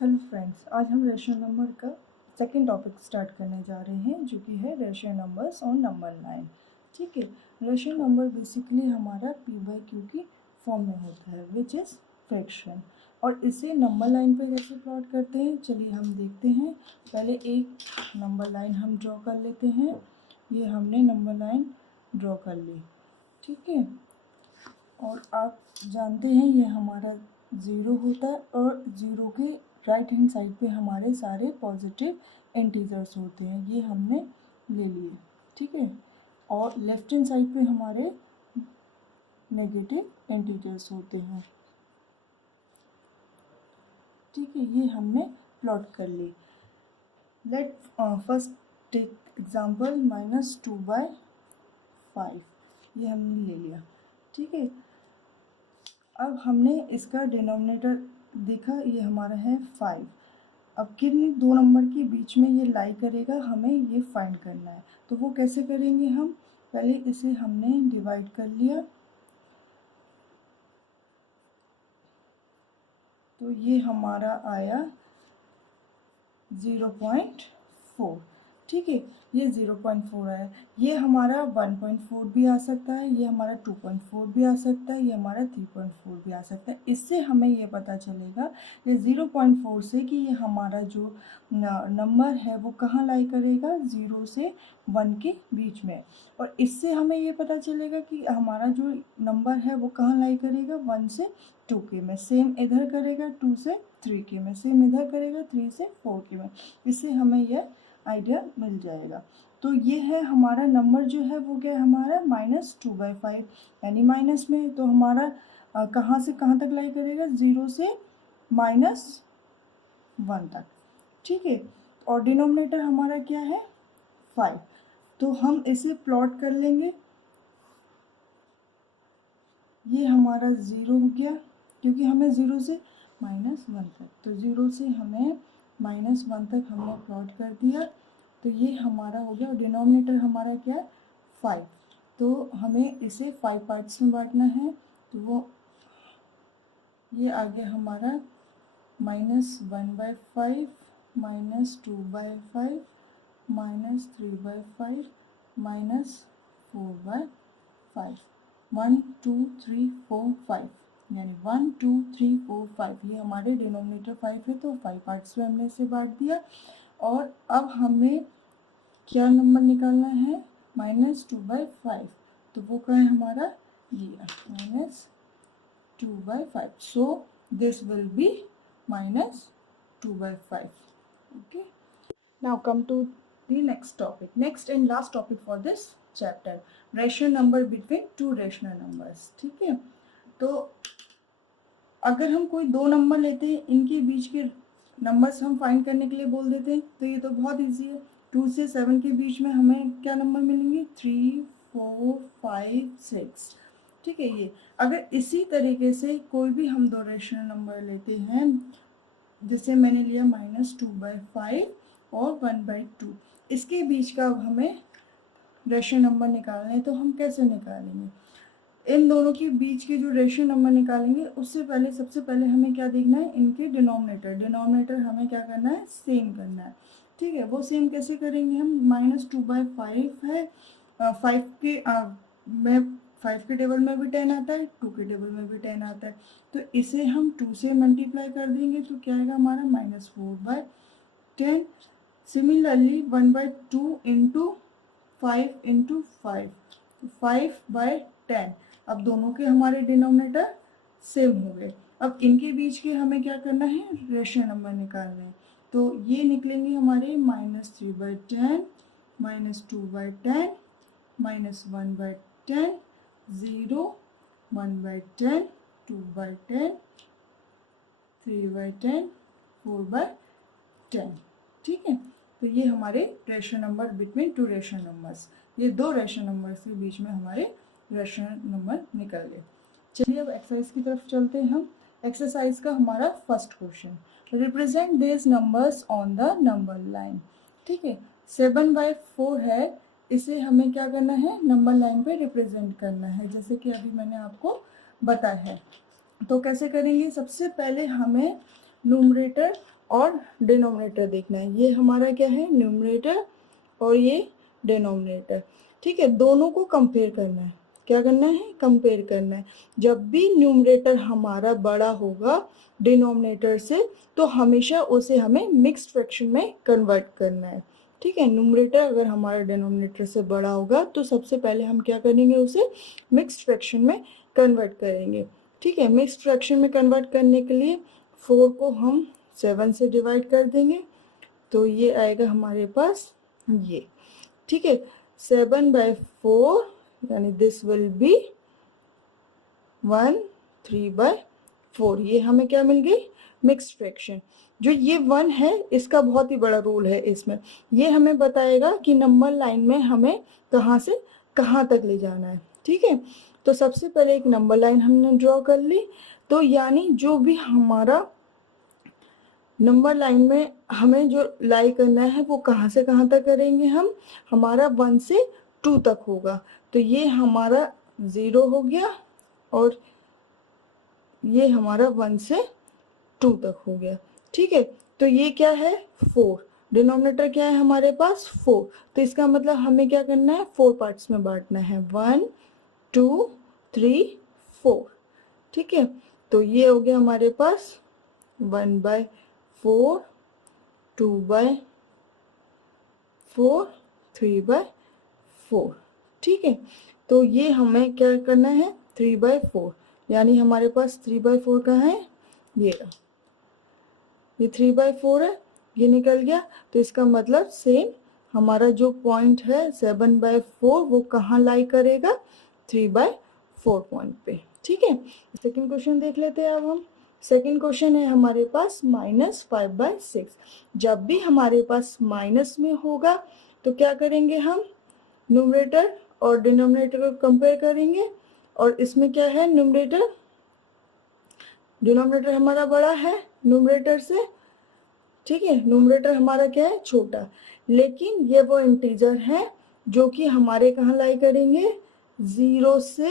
Hello friends, आज हम rational number का सेकंड टॉपिक स्टार्ट करने जा रहे हैं जो कि है rational numbers on number line. ठीक है, रेशनल नंबर बेसिकली हमारा पी बाई क्यू की फॉर्म में होता है विच इज़ फ्रैक्शन। और इसे नंबर लाइन पे कैसे प्लॉट करते हैं चलिए हम देखते हैं। पहले एक नंबर लाइन हम ड्रॉ कर लेते हैं। ये हमने नंबर लाइन ड्रॉ कर ली। ठीक है, और आप जानते हैं ये हमारा ज़ीरो होता है और ज़ीरो के राइट हैंड साइड पे हमारे सारे पॉजिटिव इंटीजर्स होते हैं, ये हमने ले लिए। ठीक है, और लेफ्ट हैंड साइड पे हमारे नेगेटिव इंटीजर्स होते हैं। ठीक है, ये हमने प्लॉट कर ली। लेट फर्स्ट टेक एग्जांपल -2/5, ये हमने ले लिया। ठीक है, अब हमने इसका डिनोमिनेटर देखा, ये हमारा है 5। अब किन दो नंबर के बीच में ये लाई करेगा हमें ये फाइंड करना है। तो वो कैसे करेंगे हम, पहले इसे हमने डिवाइड कर लिया, तो ये हमारा आया 0.4। ठीक है, ये 0.4 आया। ये हमारा 1.4 भी आ सकता है, ये हमारा 2.4 भी आ सकता है, ये हमारा 3.4 भी आ सकता है। इससे हमें ये पता चलेगा कि 0.4 से कि ये हमारा जो नंबर है वो कहाँ लाई करेगा, 0 से 1 के बीच में। और इससे हमें ये पता चलेगा कि हमारा जो नंबर है वो कहाँ लाई करेगा, 1 से 2 के में। सेम इधर करेगा 2 से 3 के में, सेम इधर करेगा 3 से 4 के में। इससे हमें यह आइडिया मिल जाएगा। तो ये है हमारा नंबर जो है वो क्या है हमारा -2/5, यानी माइनस में। तो हमारा कहाँ से कहाँ तक लाई करेगा, 0 से -1 तक। ठीक है, और डिनोमिनेटर हमारा क्या है 5। तो हम इसे प्लॉट कर लेंगे। ये हमारा 0 हो गया क्योंकि हमें 0 से -1 तक, तो 0 से हमें -1 तक हमने प्लॉट कर दिया। तो ये हमारा हो गया, और डिनोमिनेटर हमारा क्या है 5। तो हमें इसे 5 पार्ट्स में बांटना है। तो वो ये आ गया हमारा -1/5, -2/5, -3/5, -4/5। 1 2 3 4 5, यानी 1 2 3 4 5। ये हमारे डिनोमिनेटर 5 है, तो 5 पार्ट्स में हमने इसे बांट दिया। और अब हमें क्या नंबर निकालना है, -2/5। तो वो क्या है हमारा, ये -2/5। So this will be -2/5। Okay, now come to the next topic, next and last topic for this chapter, rational number between two rational numbers। ठीक है, तो अगर हम कोई दो नंबर लेते हैं, इनके बीच के नंबर्स हम फाइंड करने के लिए बोल देते हैं, तो ये तो बहुत इजी है। 2 से 7 के बीच में हमें क्या नंबर मिलेंगे, 3 4 5 6। ठीक है, ये अगर इसी तरीके से कोई भी हम दो रेशनल नंबर लेते हैं, जैसे मैंने लिया -2/5 और 1/2, इसके बीच का अब हमें रेशनल नंबर निकालना है। तो हम कैसे निकालेंगे, इन दोनों के बीच के जो रेशनल नंबर निकालेंगे उससे पहले सबसे पहले हमें क्या देखना है, इनके डिनोमिनेटर हमें क्या करना है, सेम करना है। ठीक है, वो सेम कैसे करेंगे हम, -2/5 है, 5 के में 5 के टेबल में भी 10 आता है, 2 के टेबल में भी 10 आता है। तो इसे हम 2 से मल्टीप्लाई कर देंगे तो क्या आएगा हमारा -4/10। Similarly 1/2 into 5 into 5, 5/10। अब दोनों के हमारे डिनोमिनेटर सेम हो गए। अब इनके बीच के हमें क्या करना है, रेशनल नंबर निकालना है। तो ये निकलेंगे हमारे -3/10, -2/10, -1/10, 0, 1/10, 2/10, 3/10, 4/10। ठीक है, तो ये हमारे rational number between two rational numbers, ये दो रेशनल नंबर्स के बीच में हमारे रेशनल नंबर निकल गए। चलिए अब एक्सरसाइज की तरफ चलते हैं हम। एक्सरसाइज का हमारा first question, represent this numbers on the number line. ठीक है, 7/4 है, इसे हमें क्या करना है, नंबर लाइन पे रिप्रेजेंट करना है, जैसे कि अभी मैंने आपको बताया है। तो कैसे करेंगे, सबसे पहले हमें न्यूमरेटर और डिनोमिनेटर देखना है। ये हमारा क्या है, न्यूमरेटर और ये डिनोमिनेटर। ठीक है, दोनों को कंपेयर करना है। क्या करना है, कंपेयर करना है। जब भी न्यूमरेटर हमारा बड़ा होगा डिनोमिनेटर से, तो हमेशा उसे हमें मिक्स्ड फ्रैक्शन में कन्वर्ट करना है। ठीक है, न्यूमरेटर अगर हमारा डिनोमिनेटर से बड़ा होगा तो सबसे पहले हम क्या करेंगे, उसे मिक्स्ड फ्रैक्शन में कन्वर्ट करेंगे। ठीक है, मिक्स्ड फ्रैक्शन में कन्वर्ट करने के लिए 4 को हम 7 से डिवाइड कर देंगे, तो ये आएगा हमारे पास ये। ठीक है, 7/4 यानी दिस विल बी 1/3/4। ये हमें क्या मिल गई, मिक्स्ड फ्रैक्शन। जो ये 1 है, इसका बहुत ही बड़ा रोल है इसमें। ये हमें बताएगा कि नंबर लाइन में हमें कहाँ से कहाँ तक ले जाना है। ठीक है, तो सबसे पहले एक नंबर लाइन हमने ड्रॉ कर ली। तो यानी जो भी हमारा नंबर लाइन में हमें जो लाई करना है वो कहाँ से कहाँ तक करेंगे हम, हमारा 1 से 2 तक होगा। तो ये हमारा 0 हो गया और ये हमारा 1 से 2 तक हो गया। ठीक है, तो ये क्या है, 4। डिनोमिनेटर क्या है हमारे पास, 4। तो इसका मतलब हमें क्या करना है, 4 पार्ट्स में बांटना है, 1 2 3 4। ठीक है, तो ये हो गया हमारे पास 1/4, 2/4, 3/4। ठीक है, तो ये हमें क्या करना है, 3/4। यानी हमारे पास 3/4 कहाँ है, ये 3/4 है, ये निकल गया। तो इसका मतलब सेम हमारा जो पॉइंट है 7/4 वो कहाँ लाई करेगा, 3/4 पॉइंट पे। ठीक है, सेकंड क्वेश्चन देख लेते हैं अब हम। सेकंड क्वेश्चन है हमारे पास -5/6। जब भी हमारे पास माइनस में होगा तो क्या करेंगे हम, न्यूमरेटर और डिनोमिनेटर को कंपेयर करेंगे। और इसमें क्या है, डिनोमिनेटर हमारा बड़ा है न्यूमरेटर से। ठीक है, न्यूमरेटर हमारा क्या है, छोटा। लेकिन ये वो इंटीजर है जो कि हमारे कहाँ लाई करेंगे, 0 से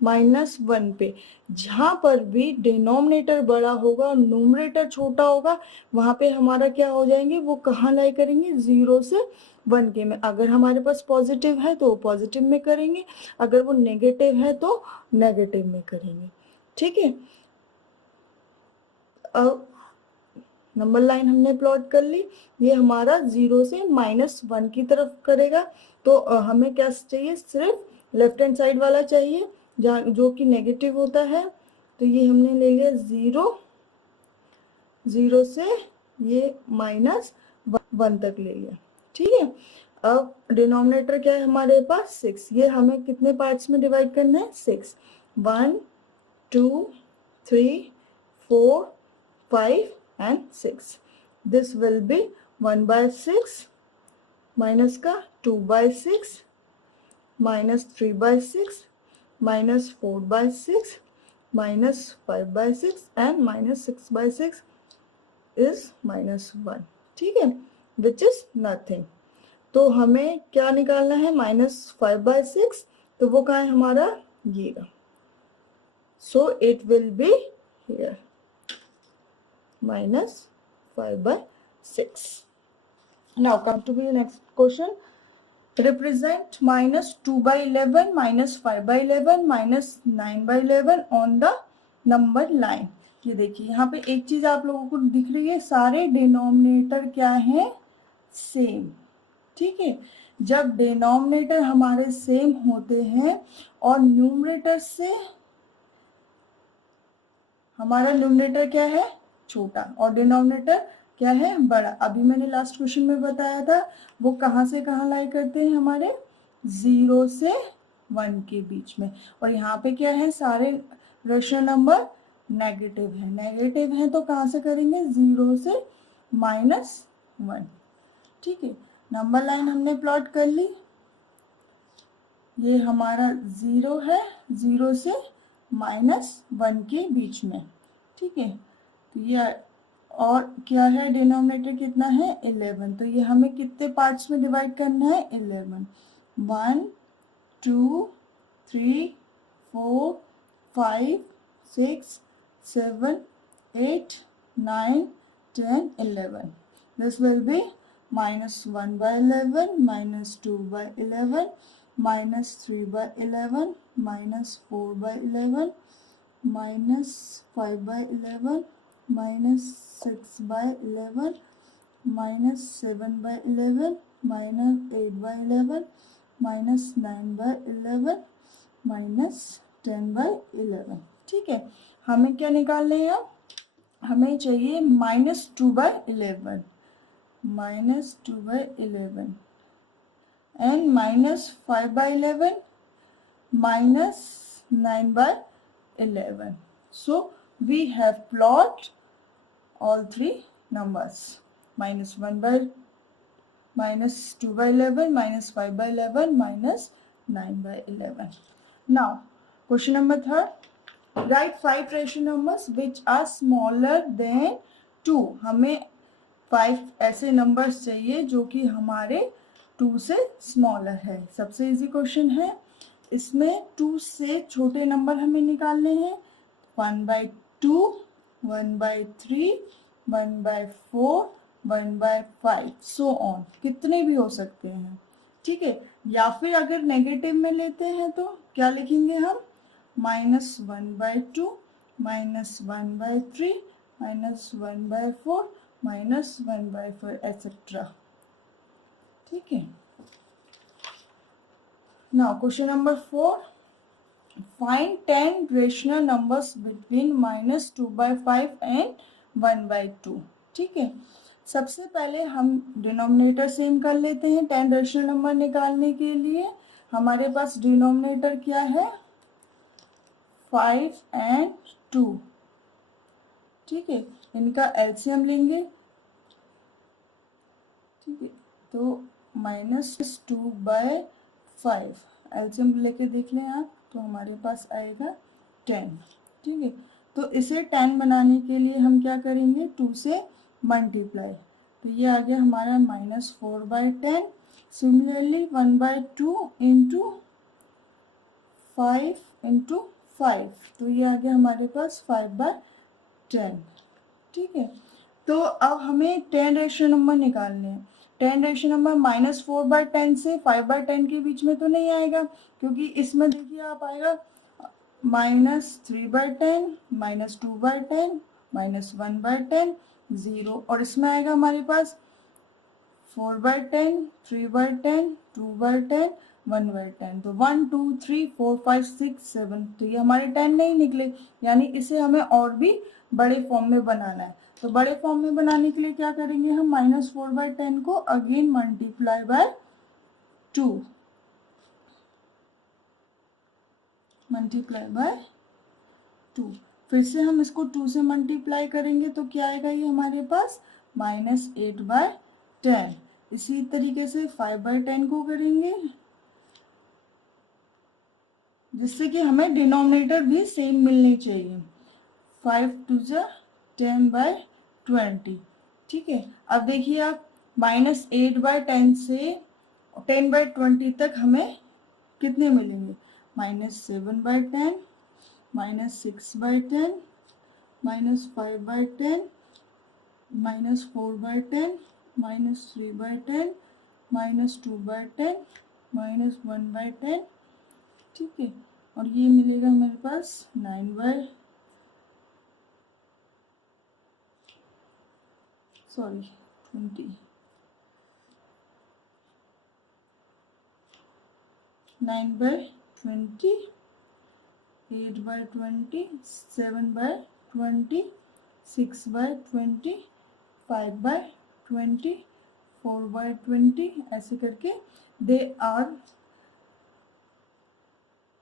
-1 पे। जहां पर भी डिनोमिनेटर बड़ा होगा और न्यूमरेटर छोटा होगा, वहां पे हमारा क्या हो जाएंगे, वो कहाँ लाई करेंगे, 0 से 1 के में। अगर हमारे पास पॉजिटिव है तो वो पॉजिटिव में करेंगे, अगर वो नेगेटिव है तो नेगेटिव में करेंगे। ठीक है, अब नंबर लाइन हमने प्लॉट कर ली। ये हमारा 0 से -1 की तरफ करेगा। तो हमें क्या चाहिए, सिर्फ लेफ्ट हैंड साइड वाला चाहिए जहाँ जो कि नेगेटिव होता है। तो ये हमने ले लिया 0 से ये -1 तक ले लिया। ठीक है, अब डिनोमिनेटर क्या है हमारे पास, 6। ये हमें कितने पार्ट्स में डिवाइड करना है, 6। 1 2 3 4 5 and 6. This will be 1/6 minus का 2/6 minus 3/6 minus 4/6 minus 5/6 and minus 6/6 is -1। ठीक है, which is nothing। तो हमें क्या निकालना है, -5/6। तो वो कहाँ है हमारा, ये। So it will be here -5/6। Now come to the next question. Represent -2/11, -5/11, -9/11 on the number line। ये देखिए यहाँ पे एक चीज आप लोगों को दिख रही है, सारे डिनोमिनेटर क्या है, सेम। ठीक है, जब डिनोमिनेटर हमारे सेम होते हैं और न्यूमरेटर से हमारा न्यूमरेटर क्या है, छोटा, और डिनोमिनेटर क्या है, बड़ा। अभी मैंने लास्ट क्वेश्चन में बताया था वो कहाँ से कहाँ लाई करते हैं, हमारे 0 से 1 के बीच में। और यहाँ पे क्या है, सारे रेशनल नंबर नेगेटिव है तो कहाँ से करेंगे, 0 से -1। ठीक है, नंबर लाइन हमने प्लॉट कर ली। ये हमारा 0 है, 0 से -1 के बीच में। ठीक है, तो ये और क्या है, डिनोमिनेटर कितना है, 11। तो ये हमें कितने पार्ट्स में डिवाइड करना है, 11। 1 2 3 4 5 6 7 8 9 10, 11. This will be minus 1 by 11, minus 2 by 11, minus 3 by 11, minus 4 by 11, minus 5 by 11, minus 6 by 11, minus 7 by 11, minus 8 by 11, minus 9 by 11, minus 10 by 11. ठीक है, हमें क्या निकालना है? अब हमें चाहिए minus 2 by 11, minus 2 by 11 and minus 5 by 11, minus 9 by 11. So we have plot all three numbers, minus 1 by minus 2 by 11, minus 5 by 11, minus 9 by 11. Now question number 3, write 5 rational numbers which are smaller than 2. हमें 5 ऐसे numbers चाहिए जो कि हमारे 2 से smaller है. सबसे easy question है, इसमें 2 से छोटे नंबर हमें निकालने हैं. 1 by 2, 1 by 3, 1 by 4, 1 by 5, so on. कितने भी हो सकते हैं. ठीक है, या फिर अगर नेगेटिव में लेते हैं तो क्या लिखेंगे हम? minus 1 by 2, minus 1 by 3, minus 1 by 4, minus 1 by 4, etc. ठीक है. Now question number 4, find 10 rational numbers between minus 2 by 5 and 1 by 2. ठीक है, सबसे पहले हम डिनोमिनेटर सेम कर लेते हैं. 10 रेशनल नंबर निकालने के लिए हमारे पास डिनोमिनेटर क्या है? 5 and 2. ठीक है, इनका एलसीएम लेंगे. ठीक है, तो minus 2 by 5 एलसीएम लेके देख लें आप, तो हमारे पास आएगा 10. ठीक है, तो इसे 10 बनाने के लिए हम क्या करेंगे? 2 से मल्टीप्लाई. तो ये आ गया हमारा minus 4 by 10. Similarly 1 by 2 into 5 into 5, तो ये आ गया हमारे पास 5 by 10. ठीक है, तो अब हमें 10 रेशनल नंबर निकालने हैं. 10 रेशनल नंबर minus 4 by 10 से 5 by 10 के बीच में तो नहीं आएगा, क्योंकि इसमें देखिए आप आएगा minus 3 by 10, minus 2 by 10, minus 1 by 10, 0. और इसमें आएगा हमारे पास 4 by 10, 3 by 10, 2 by 10, 1 by 10. तो 1 2 3 4 5 6 7, तो ये हमारे 10 नहीं निकले, यानी इसे हमें और भी बड़े फॉर्म में बनाना है. तो बड़े फॉर्म में बनाने के लिए क्या करेंगे हम? minus 4 by 10 को again multiply by 2, multiply by 2. फिर से हम इसको 2 से मल्टीप्लाई करेंगे तो क्या आएगा? ये हमारे पास minus 8 by 10. इसी तरीके से 5 by 10 को करेंगे, जिससे कि हमें डिनोमिनेटर भी सेम मिलनी चाहिए. 5 2 10 by 20. ठीक है, अब देखिए आप minus 8 by 10 से 10 by 20 तक हमें कितने मिलेंगे? minus 7 by 10, minus 6 by 10, minus 5 by 10, minus 4 by 10, minus 3 by 10, minus 2 by 10, minus 1 by 10. ठीक है, और ये मिलेगा हमारे पास 9 by 20, 9 by 20, 8 by 20, 7 by 20, 6 by 20, 5 by 20, 4 by 20, ऐसे करके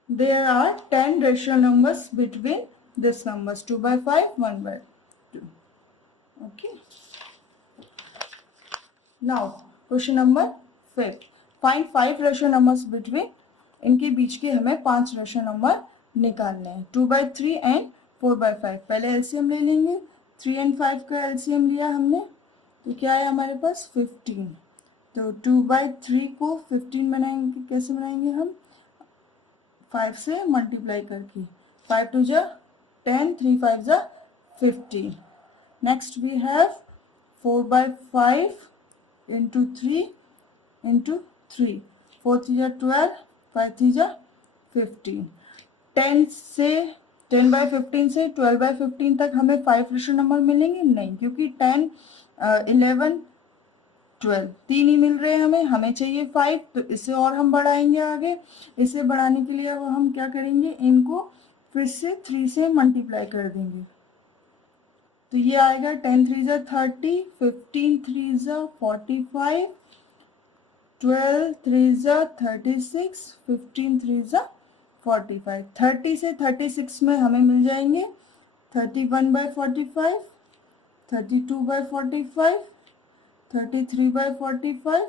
there are 10 rational numbers between this numbers, 2 by 5, 1 by 2. Okay. Now question number 5, find 5 rational numbers between, इनके बीच के हमें 5 रेशनल नंबर निकालने हैं. 2 by 3 and 4 by 5. पहले एलसीएम ले लेंगे. 3 and 5 का एलसीएम लिया हमने, तो क्या है हमारे पास 15. तो 2 by 3 को 15 बनाएंगे. कैसे बनाएंगे हम? 5 से मल्टीप्लाई करके. 5 2 10, 3 5 15. Next we have 4/5 into 3 into 3, 4 3 12, 5 3 15। 10/15 से 12/15 तक हमें 5 रेशनल नंबर मिलेंगे नहीं, क्योंकि 10 11 12 तीन ही मिल रहे हैं हमें चाहिए 5, तो इसे और हम बढ़ाएंगे आगे। इसे बढ़ाने के लिए हम क्या करेंगे, इनको फिर से 3 से मल्टीप्लाई कर देंगे। तो ये आएगा 10 3 30, 15 3 45, 12 3 36, 15 3 45। 30 से 36 में हमें मिल जाएंगे 31/45, 32/45, 33/45,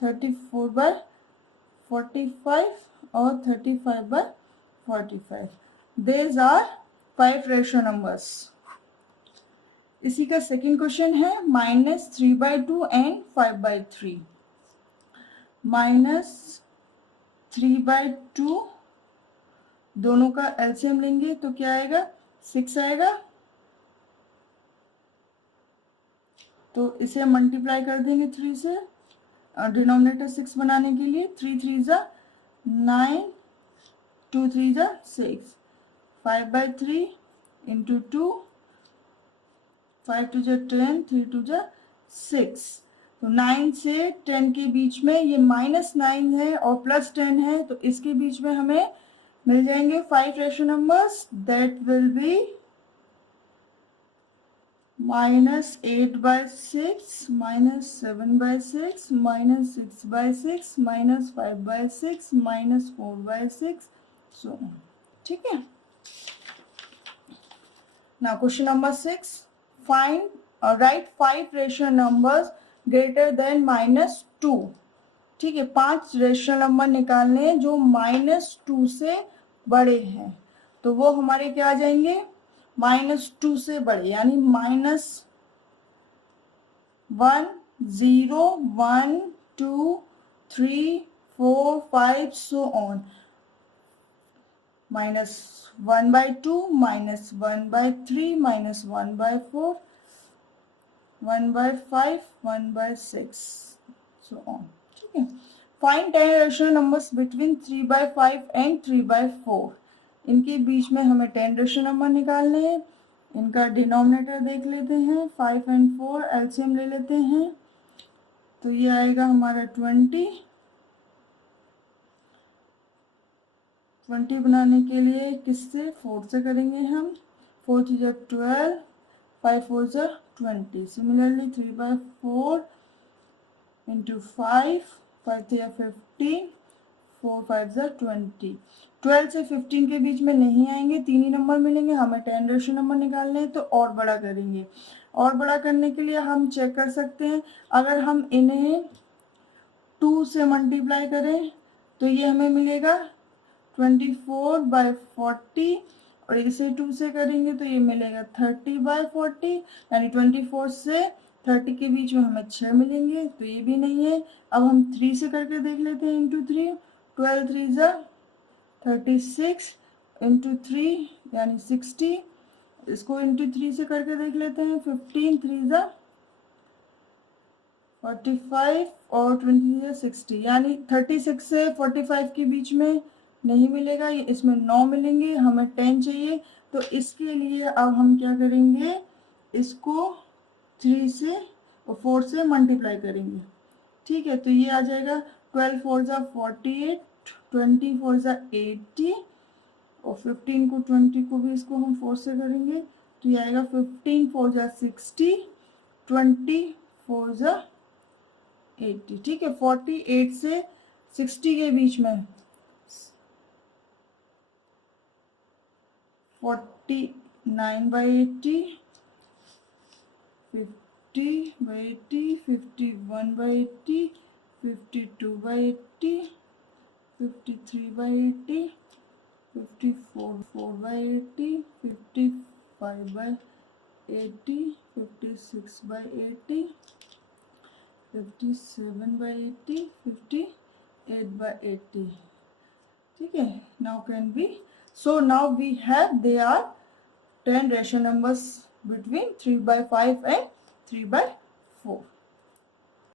34/45 और 35/45। These are 5 rational numbers. इसी का सेकेंड क्वेश्चन है -3/2 एंड 5/3। -3/2 दोनों का एलसीएम लेंगे तो क्या आएगा, 6 आएगा। तो इसे मल्टीप्लाई कर देंगे 3 से, डिनोमिनेटर 6 बनाने के लिए। 3 3 9, 2 3 6, 5/3 इंटू 2, 5 2 10, 3 2 6। तो 9 से 10 के बीच में ये -9 है और +10 है, तो इसके बीच में हमें मिल जाएंगे 5 rational numbers. That will be -8/6, -7/6, -6/6, -5/6, -4/6, so on। ठीक है। Now question number 6, find write 5 rational numbers greater than -2। ठीक है, 5 रेशनल नंबर निकालने हैं जो -2 से बड़े हैं। तो वो हमारे क्या आ जाएंगे, -2 से बड़े, यानी -1 0 1 2 3 4 5 so on। -1/2, -1/3, -1/4, 1/5, 1/6 so on। ठीक है। Find 10 rational numbers between 3/5 and 3/4। इनके बीच में हमें 10 रेशनल नंबर निकालने हैं। इनका डिनोमिनेटर देख लेते हैं, 5 एंड 4 एलसीएम ले लेते हैं। तो ये आएगा हमारा 20 बनाने के लिए किससे, 4 से करेंगे हम। 4 3 12, 5 4 20। Similarly 3/4 into 5, 5 3 15, 4 5 20। 12 से 15 के बीच में नहीं आएंगे, 3 ही नंबर मिलेंगे। हमें 10 रेशनल नंबर निकालने हैं, तो और बड़ा करेंगे। और बड़ा करने के लिए हम चेक कर सकते हैं, अगर हम इन्हें 2 से मल्टीप्लाई करें तो ये हमें मिलेगा 24/40, और इसे 2 से करेंगे तो ये मिलेगा 30/40, यानी 24 से 30 के बीच में हमें 6 मिलेंगे, तो ये भी नहीं है। अब हम 3 से करके देख लेते हैं, इंटू 3, 12 3 36 इंटू 3 यानी 60। इसको इंटू 3 से करके देख लेते हैं, 15 3 45 और 20 60, यानी 36 से 45 के बीच में नहीं मिलेगा, ये इसमें 9 मिलेंगे। हमें 10 चाहिए, तो इसके लिए अब हम क्या करेंगे, इसको 3 से और 4 से मल्टीप्लाई करेंगे। ठीक है, तो ये आ जाएगा 12 4 48, 20 4 80, और 15 को 20 को भी इसको हम 4 से करेंगे, तो ये आएगा 15 4 60, 20 4 80। ठीक है, 48 से 60 के बीच में 49/80, 50/80, 51/80, 52/80, 53/80, 54/80, 55/80, 56/80, 57/80, 58/80। ठीक है, now can be, so now we have, they are 10 rational numbers between 3/5 and 3/4.